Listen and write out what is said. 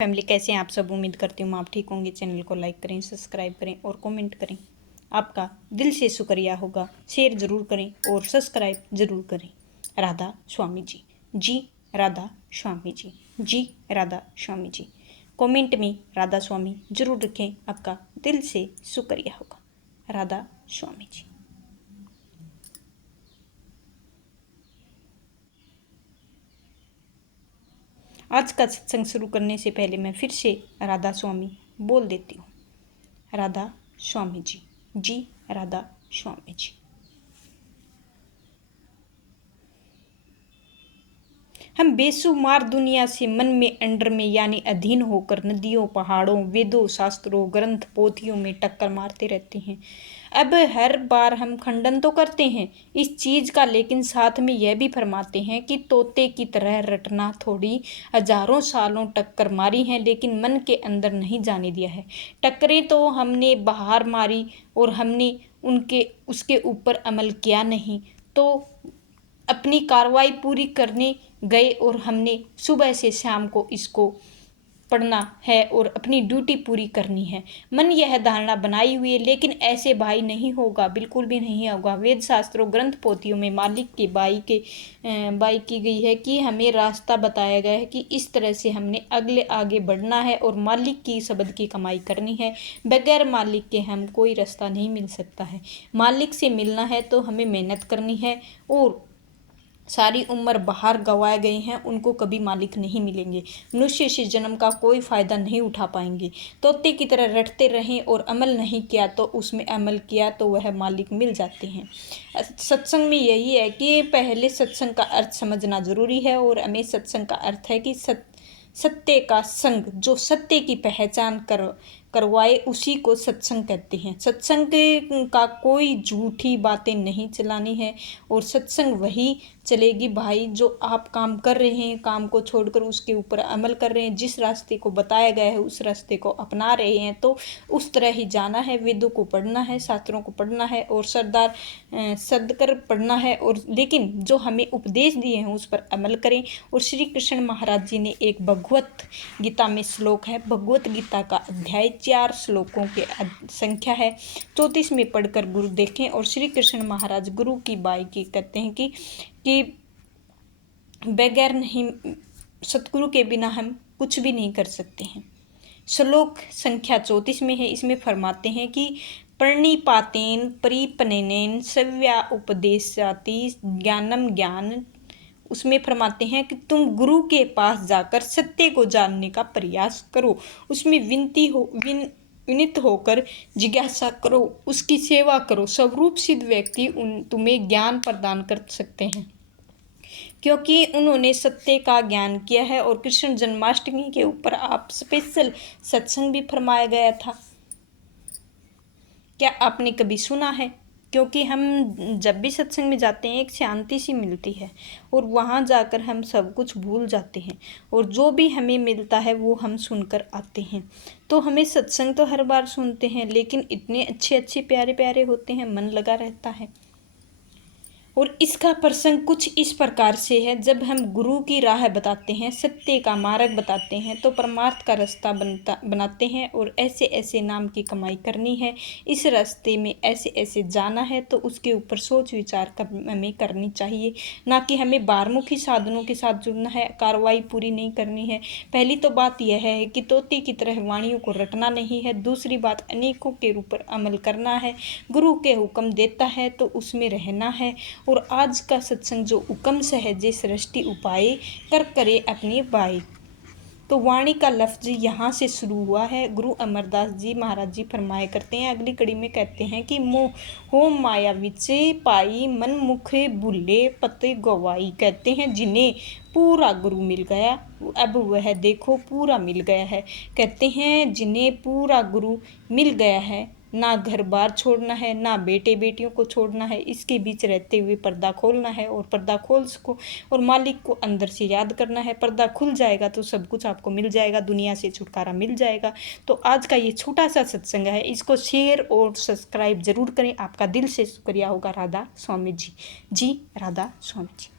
Family कैसे हैं आप सब। उम्मीद करती हूँ आप ठीक होंगे। चैनल को लाइक करें, सब्सक्राइब करें और कमेंट करें। आपका दिल से शुक्रिया होगा। शेयर ज़रूर करें और सब्सक्राइब ज़रूर करें। राधा स्वामी जी, जी राधा स्वामी जी, जी राधा स्वामी जी। कमेंट में राधा स्वामी ज़रूर रखें। आपका दिल से शुक्रिया होगा। राधा स्वामी जी। आज का सत्संग शुरू करने से पहले मैं फिर से राधा स्वामी बोल देती हूँ। राधा स्वामी जी, जी राधा स्वामी जी। हम बेशुमार दुनिया से मन में अंडर में यानी अधीन होकर नदियों, पहाड़ों, वेदों, शास्त्रों, ग्रंथ, पोथियों में टक्कर मारते रहते हैं। अब हर बार हम खंडन तो करते हैं इस चीज़ का, लेकिन साथ में यह भी फरमाते हैं कि तोते की तरह रटना थोड़ी। हजारों सालों टक्कर मारी है लेकिन मन के अंदर नहीं जाने दिया है। टक्करें तो हमने बाहर मारी और हमने उसके ऊपर अमल किया नहीं, तो अपनी कार्रवाई पूरी करने गए और हमने सुबह से शाम को इसको पढ़ना है और अपनी ड्यूटी पूरी करनी है। मन यह धारणा बनाई हुई है, लेकिन ऐसे भाई नहीं होगा, बिल्कुल भी नहीं होगा। वेद शास्त्रों, ग्रंथ, पोथियों में मालिक की बाई की गई है कि हमें रास्ता बताया गया है कि इस तरह से हमने आगे बढ़ना है और मालिक की शब्द की कमाई करनी है। बगैर मालिक के हम कोई रास्ता नहीं मिल सकता है। मालिक से मिलना है तो हमें मेहनत करनी है, और सारी उम्र बाहर गंवाए गए हैं उनको कभी मालिक नहीं मिलेंगे। मनुष्य से जन्म का कोई फ़ायदा नहीं उठा पाएंगे। तोते की तरह रटते रहें और अमल नहीं किया तो उसमें अमल किया तो वह मालिक मिल जाते हैं। सत्संग में यही है कि पहले सत्संग का अर्थ समझना ज़रूरी है, और हमें सत्संग का अर्थ है कि सत्य का संग, जो सत्य की पहचान करवाए उसी को सत्संग कहते हैं। सत्संग का कोई झूठी बातें नहीं चलानी है, और सत्संग वही चलेगी भाई जो आप काम कर रहे हैं, काम को छोड़कर उसके ऊपर अमल कर रहे हैं, जिस रास्ते को बताया गया है उस रास्ते को अपना रहे हैं, तो उस तरह ही जाना है। वेदों को पढ़ना है, शास्त्रों को पढ़ना है और सदकर पढ़ना है, और लेकिन जो हमें उपदेश दिए हैं उस पर अमल करें। और श्री कृष्ण महाराज जी ने एक भगवत गीता में श्लोक है, भगवत गीता का अध्याय 4 श्लोकों के संख्या है 34 में पढ़कर गुरु देखें। और श्री कृष्ण महाराज गुरु की बाई की कहते हैं कि बगैर नहीं, सतगुरु के बिना हम कुछ भी नहीं कर सकते हैं। श्लोक संख्या 34 में है। इसमें फरमाते हैं कि प्रणिपातेन परिपनेन सव्या उपदेशाति ज्ञानम ज्ञान। उसमें फरमाते हैं कि तुम गुरु के पास जाकर सत्य को जानने का प्रयास करो, उसमें विनित होकर जिज्ञासा करो, उसकी सेवा करो। स्वरूप सिद्ध व्यक्ति तुम्हें ज्ञान प्रदान कर सकते हैं, क्योंकि उन्होंने सत्य का ज्ञान किया है। और कृष्ण जन्माष्टमी के ऊपर आप स्पेशल सत्संग भी फरमाया गया था, क्या आपने कभी सुना है? क्योंकि हम जब भी सत्संग में जाते हैं एक शांति सी मिलती है, और वहाँ जाकर हम सब कुछ भूल जाते हैं, और जो भी हमें मिलता है वो हम सुनकर आते हैं। तो हमें सत्संग तो हर बार सुनते हैं, लेकिन इतने अच्छे अच्छे प्यारे प्यारे होते हैं, मन लगा रहता है। और इसका प्रसंग कुछ इस प्रकार से है, जब हम गुरु की राह बताते हैं, सत्य का मार्ग बताते हैं, तो परमार्थ का रास्ता बनाते हैं, और ऐसे ऐसे नाम की कमाई करनी है, इस रास्ते में ऐसे ऐसे जाना है, तो उसके ऊपर सोच विचार हमें करनी चाहिए, ना कि हमें बारमुखी साधनों के साथ जुड़ना है, कार्रवाई पूरी नहीं करनी है। पहली तो बात यह है कि तोते की तरह वाणियों को रटना नहीं है। दूसरी बात, अनेकों के ऊपर अमल करना है। गुरु के हुक्म देता है तो उसमें रहना है। और आज का सत्संग जो हुक्म सहजे सृष्टि उपाय कर करे अपनी बाई, तो वाणी का लफ्ज यहाँ से शुरू हुआ है। गुरु अमरदास जी महाराज जी फरमाया करते हैं, अगली कड़ी में कहते हैं कि मोह हो माया विच पाई मन मुख भूले पते गवाई। कहते हैं जिन्हें पूरा गुरु मिल गया, अब वह देखो पूरा मिल गया है। कहते हैं जिन्हें पूरा गुरु मिल गया है, ना घर बार छोड़ना है, ना बेटे बेटियों को छोड़ना है, इसके बीच रहते हुए पर्दा खोलना है, और पर्दा खोल सको और मालिक को अंदर से याद करना है। पर्दा खुल जाएगा तो सब कुछ आपको मिल जाएगा, दुनिया से छुटकारा मिल जाएगा। तो आज का ये छोटा सा सत्संग है, इसको शेयर और सब्सक्राइब जरूर करें। आपका दिल से शुक्रिया होगा। राधा स्वामी जी, जी राधा स्वामी जी।